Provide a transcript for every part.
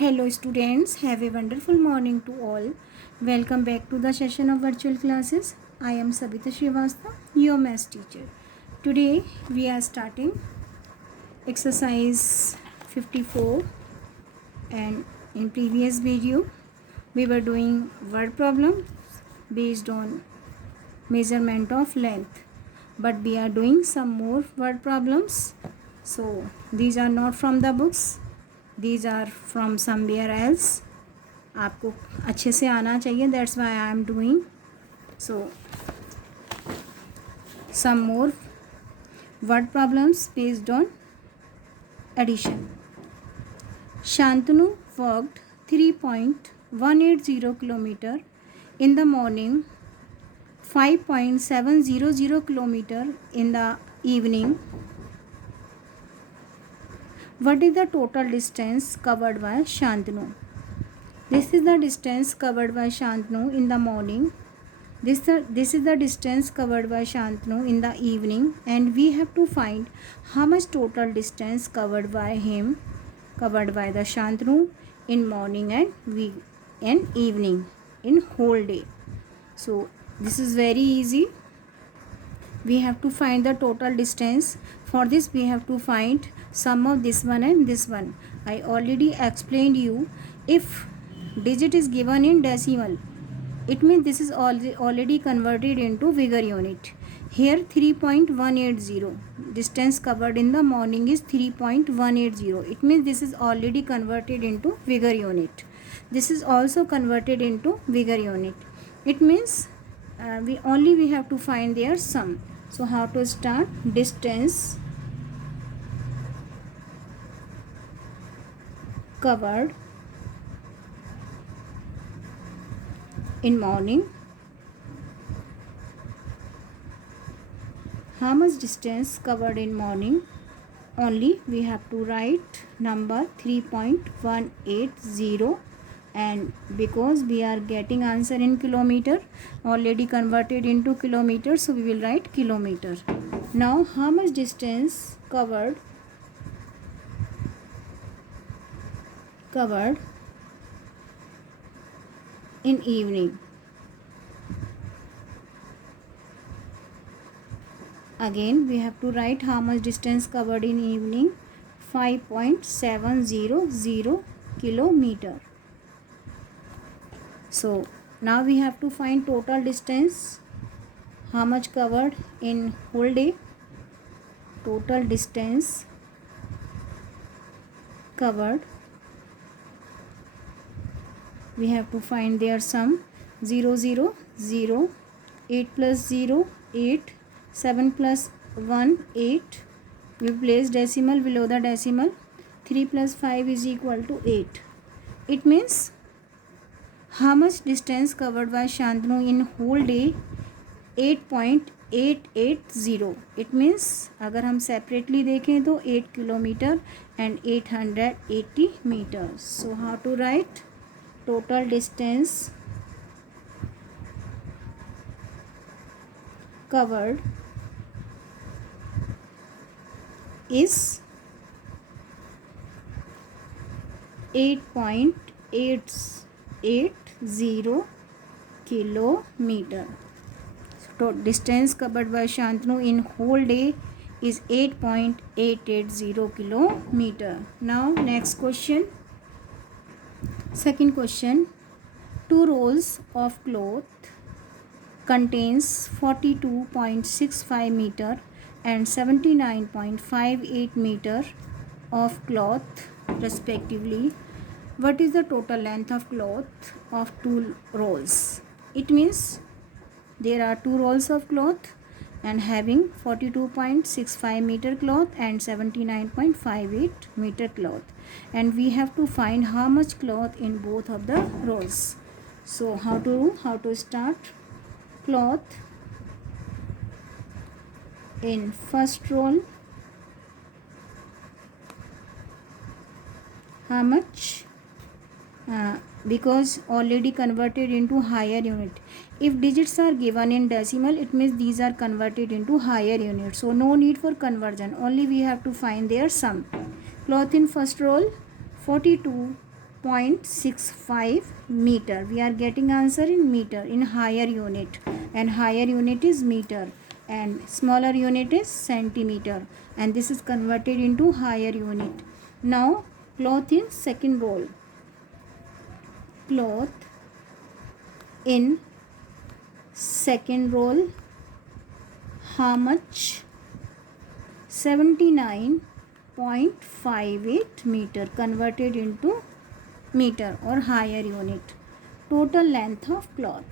Hello students, have a wonderful morning to all. Welcome back to the session of virtual classes. I am Sabita Srivastava, your maths teacher. Today we are starting exercise 54, and in previous video we were doing word problems based on measurement of length, but we are doing some more word problems. So these are not from the books, these are from somewhere else. आपको अच्छे से आना चाहिए, that's why I am doing. So some more word problems based on addition. Shantanu walked 3.180 kilometer in the morning, 5.700 kilometer in the evening. What is the total distance covered by Shantanu? This is the distance covered by Shantanu in the morning. This is the distance covered by Shantanu in the evening, and we have to find how much total distance covered by the Shantanu in morning and evening in whole day. So this is very easy. We have to find the total distance. For this we have to find sum of this one and this one. I already explained you, if digit is given in decimal, it means this is already converted into vigor unit. Here 3.180, distance covered in the morning is 3.180. It means this is already converted into vigor unit. This is also converted into vigor unit. It means we have to find their sum. So how to start? Distance covered in morning. How much distance covered in morning? Only we have to write number 3.180, and because we are getting answer in kilometer, already converted into kilometer, so we will write kilometer. Now how much distance covered in evening? Again we have to write how much distance covered in evening. 5.700 kilometer. So now we have to find total distance, how much covered in whole day. Total distance covered, we have to find their sum. 0 0 0, 8 plus 0 8, 7 plus 1 8. We place decimal below the decimal. 3 plus 5 is equal to 8. It means how much distance covered by Shantanu in whole day? 8.880. It means अगर हम separately देखें तो 8 kilometer and 880 meters. So how to write? Total distance covered is 8.880 kilometer. So distance covered by Shantanu in whole day is 8.880 kilometer. Now next question. Second question. 2 rolls of cloth contains 42.65 meter and 79.58 meter of cloth respectively. What is the total length of cloth of 2 rolls? It means there are 2 rolls of cloth and having 42.65 meter cloth and 79.58 meter cloth, and we have to find how much cloth in both of the rolls. So how to start? Cloth in first roll, how much? Because already converted into higher unit. If digits are given in decimal, it means these are converted into higher unit, so no need for conversion, only we have to find their sum. Cloth in first roll 42 0.65 meter. We are getting answer in meter, in higher unit, and higher unit is meter and smaller unit is centimeter, and this is converted into higher unit. Now cloth in second roll. Cloth in second roll. How much? 79.58 meter, converted into meter or higher unit. Total length of cloth.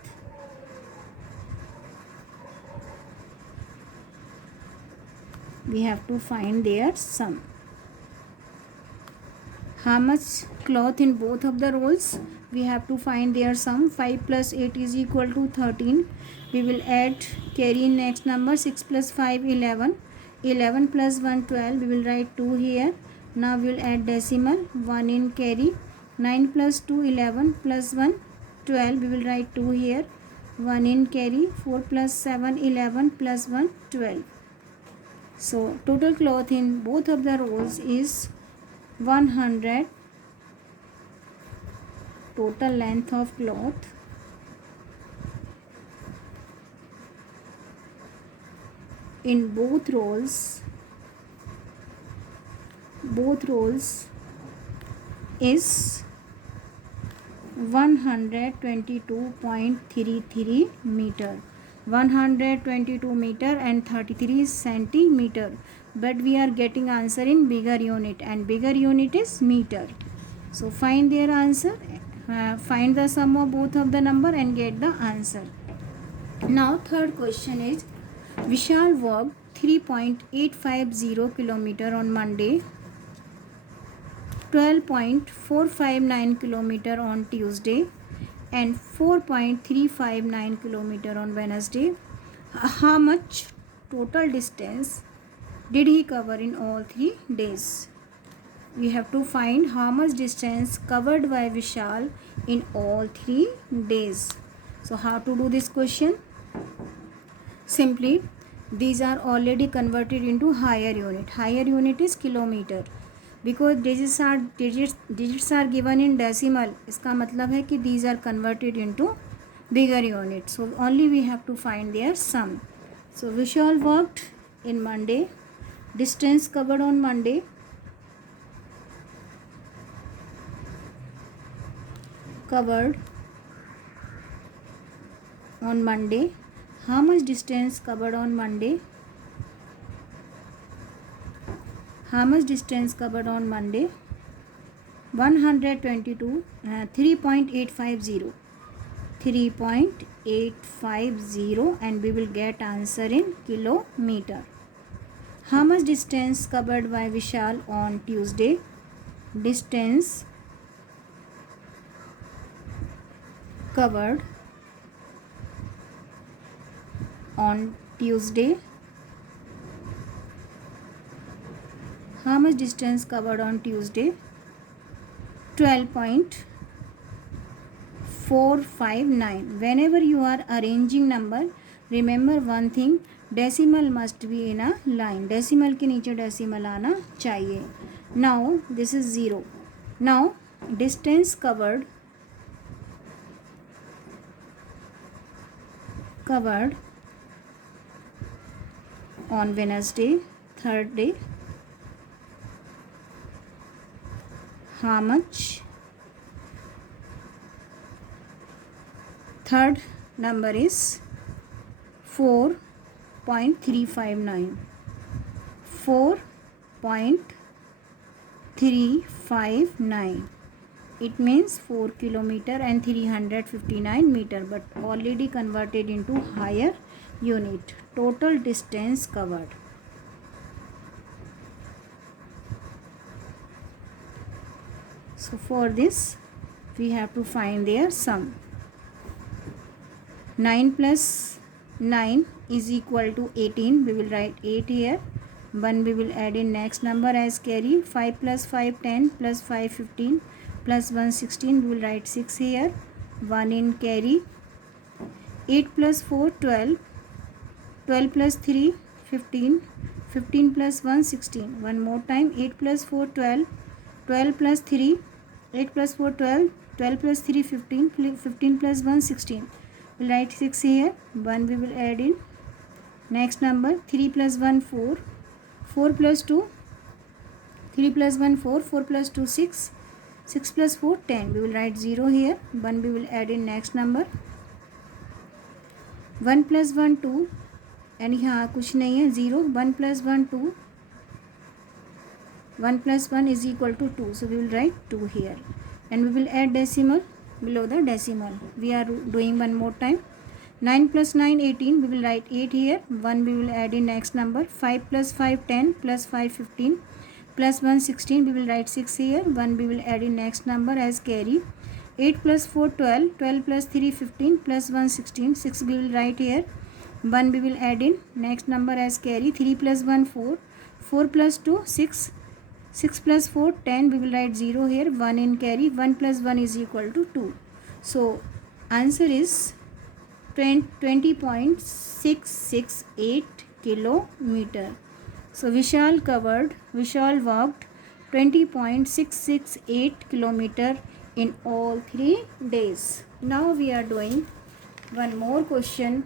We have to find their sum. How much cloth in both of the rolls? We have to find their sum. 5 plus 8 is equal to 13. We will add, carry in next number. 6 plus 5 11. 11 plus 1 12. We will write 2 here. Now we will add decimal. 1 in carry. 9 plus 2 11 plus 1 12. We will write 2 here. 1 in carry. 4 plus 7 11 plus 1 12. So total cloth in both of the rolls is 100. Total length of cloth in both rolls is 122.33 meter. 122 meter and 33 centimeter, but we are getting answer in bigger unit, and bigger unit is meter. So find their answer, find the sum of both of the number and get the answer. Now third question is, Vishal walked 3.850 kilometer on Monday, 12.459 kilometer on Tuesday, and 4.359 kilometer on Wednesday. How much total distance did he cover in all 3 days? We have to find how much distance covered by Vishal in all 3 days. So how to do this question? Simply, these are already converted into higher unit. Higher unit is kilometer. Because digits are given in decimal, इसका मतलब है कि these are converted into bigger unit. So only we have to find their sum. So Vishal walked in Monday. Distance covered on Monday, How much distance covered on Monday? How much distance covered on Monday? 122, 3.850. 3.850, and we will get answer in kilometer. How much distance covered by Vishal on Tuesday? Distance covered on Tuesday. How much distance covered on Tuesday? 12.459. Whenever you are arranging number, remember one thing, decimal must be in a line. Decimal के नीचे decimal आना चाहिए. Now this is 0. Now distance covered on Wednesday, third day. How much? Third number is 4.359. 4.359. It means 4 kilometer and 359 meter, but already converted into higher unit. Total distance covered. So for this we have to find their sum. 9 plus 9 is equal to 18. We will write 8 here. 1 we will add in next number as carry. 5 plus 5 10 plus 5 15 plus 1 16. We will write 6 here. 1 in carry. 8 plus 4 12. 12 plus 3 15. 15 plus 1 16. One more time. 8 plus 4 12. 12 plus 3 8 plus 4 12, 12 plus 3 15, 15 plus 1 16. We'll write 6 here, 1 we will add in. Next number 3 plus 1 4, 4 plus 2, 3 plus 1 4, 4 plus 2 6, 6 plus 4 10. We will write 0 here, 1 we will add in. Next number 1 plus 1 2 and यहाँ कुछ नहीं है, 0. 1 plus 1 2, 1 plus 1 is equal to 2, so we will write 2 here, and we will add decimal below the decimal. We are doing one more time. 9 plus 9 18, we will write 8 here, 1 we will add in. Next number 5 plus 5 10, plus 5 15, plus 1 16, we will write 6 here, 1 we will add in. Next number as carry. 8 plus 4 12, 12 plus 3 15, plus 1 16, 6 we will write here, 1 we will add in. Next number as carry. 3 plus 1 4, 4 plus 2 6, 6 plus 4 10, we will write 0 here, 1 in carry. 1 plus 1 is equal to 2. So answer is 20.668 kilometer. So Vishal walked 20.668 kilometer in all 3 days. Now we are doing one more question.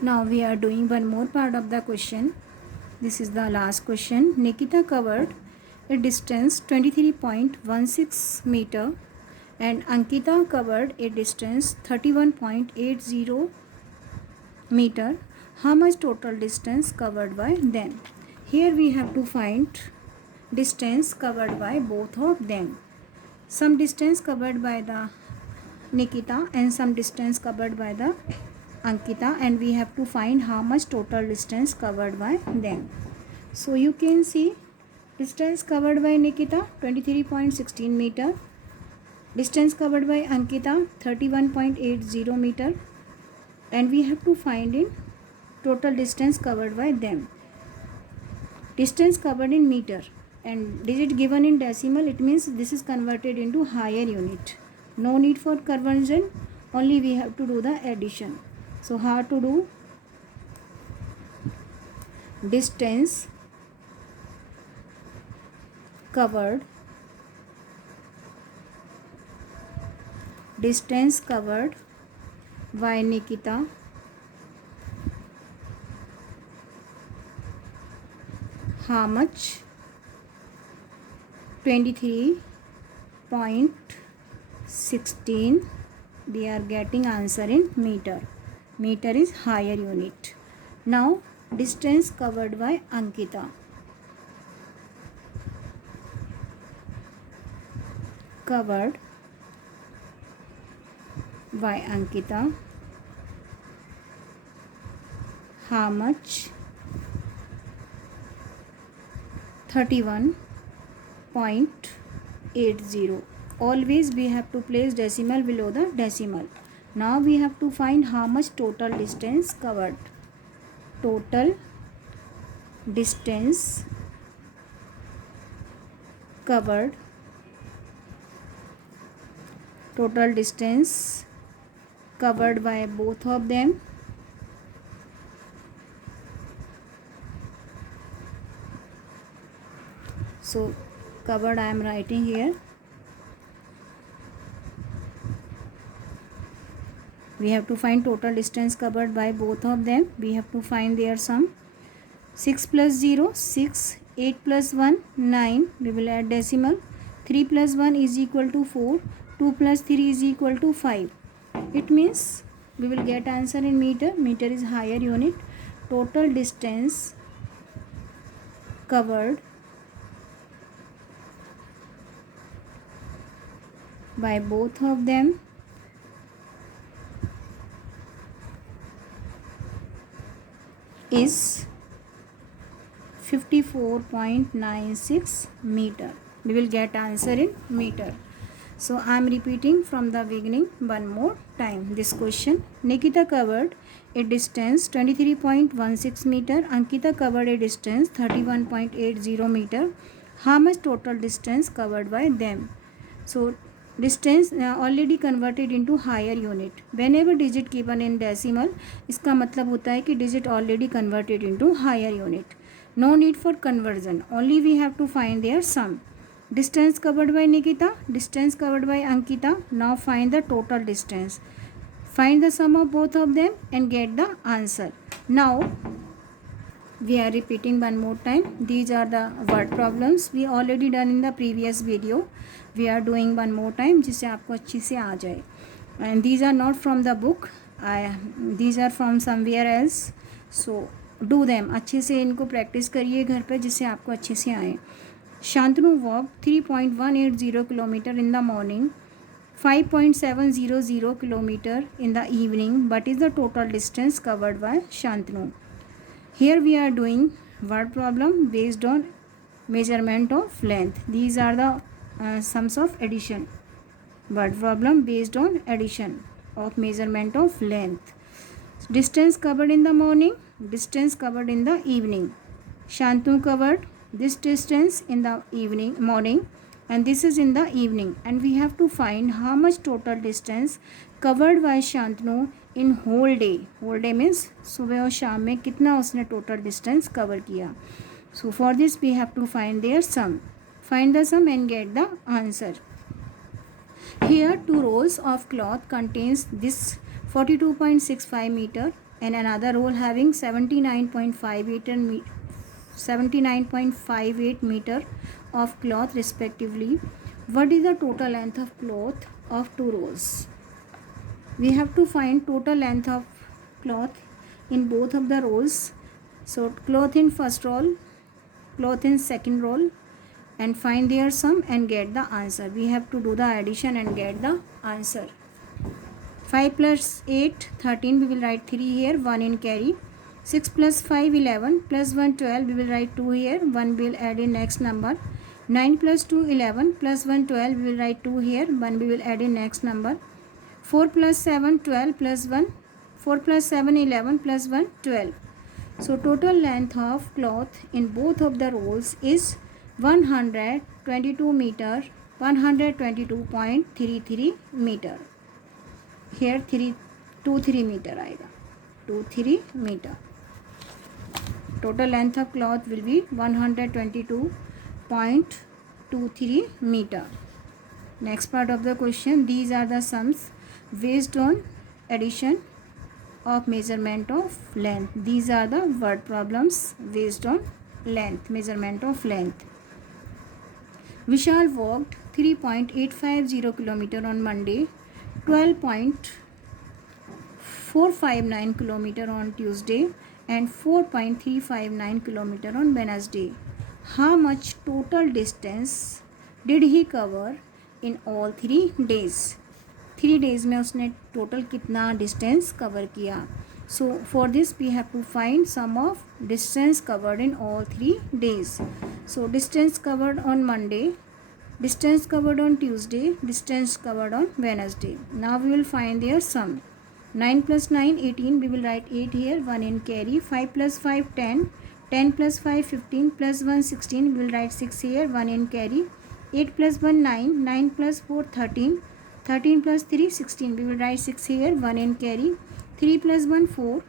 Now we are doing one more part of the question. This is the last question. Nikita covered a distance 23.16 meter and Ankita covered a distance 31.80 meter. How much total distance covered by them? Here we have to find distance covered by both of them. Some distance covered by the Nikita and some distance covered by the Ankita, and we have to find how much total distance covered by them. So you can see distance covered by Nikita 23.16 meter, distance covered by Ankita 31.80 meter, and we have to find in total distance covered by them. Distance covered in meter and digit given in decimal, it means this is converted into higher unit. No need for conversion, only we have to do the addition. So how to do? Distance covered by Nikita how much? 23.16. We are getting answer in meter. Meter is higher unit. Now distance covered by Ankita. Covered by Ankita how much? 31.80. Always we have to place decimal below the decimal. Now we have to find how much total distance covered. Total distance covered. Total distance covered by both of them. So covered I am writing here. We have to find total distance covered by both of them. We have to find their sum. 6 plus 0 6, 8 plus 1 9. We will add decimal. 3 plus 1 is equal to 4. 2 plus 3 is equal to 5. It means we will get answer in meter. Meter is higher unit. Total distance covered by both of them is 54.96 meter. We will get answer in meter. So I am repeating from the beginning one more time this question. Nikita covered a distance 23.16 meter. Ankita covered a distance 31.80 meter. How much total distance covered by them? So distance already converted into higher unit. Whenever digit given in decimal, इसका मतलब होता है कि digit already converted into higher unit. No need for conversion. Only we have to find their sum. Distance covered by Nikita, distance covered by Ankita. Now find the total distance. Find the sum of both of them and get the answer. Now we are repeating one more time. These are the word problems we already done in the previous video. We are doing one more time जिससे आपको अच्छी से आ जाए. And these are not from the book. These are from somewhere else. So do them. अच्छे से इनको practice करिए घर पे जिससे आपको अच्छे से आए. Shantanu walked 3.180 kilometer in the morning, 5.700 kilometer in the evening. What is the total distance covered by Shantanu? Here we are doing word problem based on measurement of length. These are the sums of addition. Word problem based on addition of measurement of length. Distance covered in the morning, distance covered in the evening. Shantanu covered this distance in the morning, and this is in the evening, and we have to find how much total distance covered by Shantanu in whole day. Whole day means सुबह और शाम में कितना उसने total distance cover किया. So for this we have to find their sum. Find the sum and get the answer. Here 2 rolls of cloth contains this 42.65 meter and another roll having 79.58 meter of cloth respectively. What is the total length of cloth of 2 rolls? We have to find total length of cloth in both of the rolls. So cloth in first roll, cloth in second roll, and find their sum and get the answer. We have to do the addition and get the answer. 5 plus 8 13, we will write 3 here, 1 in carry. 6 plus 5 11, plus 1 12, we will write 2 here, 1 will add in next number. 9 plus 2 11, plus 1 12, we will write 2 here, 1 we will add in next number. 4 plus 7 12, plus 1, 4 plus 7 11, plus 1 12. So total length of cloth in both of the rolls is 122 meter, 122.33 meter. Here 23 meter आएगा, 23 meter. Total length of cloth will be 122.23 meter. Next part of the question. These are the sums based on addition of measurement of length. These are the word problems based on length, measurement of length. Vishal walked 3.850 kilometer on Monday, 12.459 kilometer on Tuesday, and 4.359 kilometer on Wednesday. How much total distance did he cover in all 3 days? 3 days में उसने total कितना distance cover किया. So for this we have to find sum of distance covered in all 3 days. So distance covered on Monday, distance covered on Tuesday, distance covered on Wednesday. Now we will find their sum. 9 plus 9 18, we will write 8 here, 1 in carry. 5 plus 5 10, 10 plus 5 15, plus 1 16, we will write 6 here, 1 in carry. 8 plus 1 9, 9 plus 4 13, 13 plus 3 16, we will write 6 here, 1 in carry. 3 plus 1 4,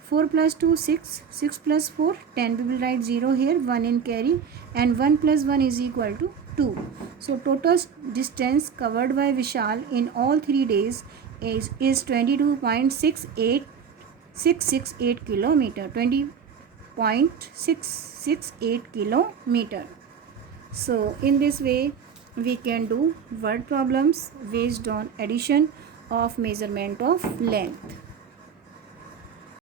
4 plus 2 6, 6 plus 4 10, we will write 0 here, 1 in carry, and 1 plus 1 is equal to 2. So total distance covered by Vishal in all 3 days is 22.668 kilometer. 20.668 kilometer. So in this way we can do word problems based on addition of measurement of length.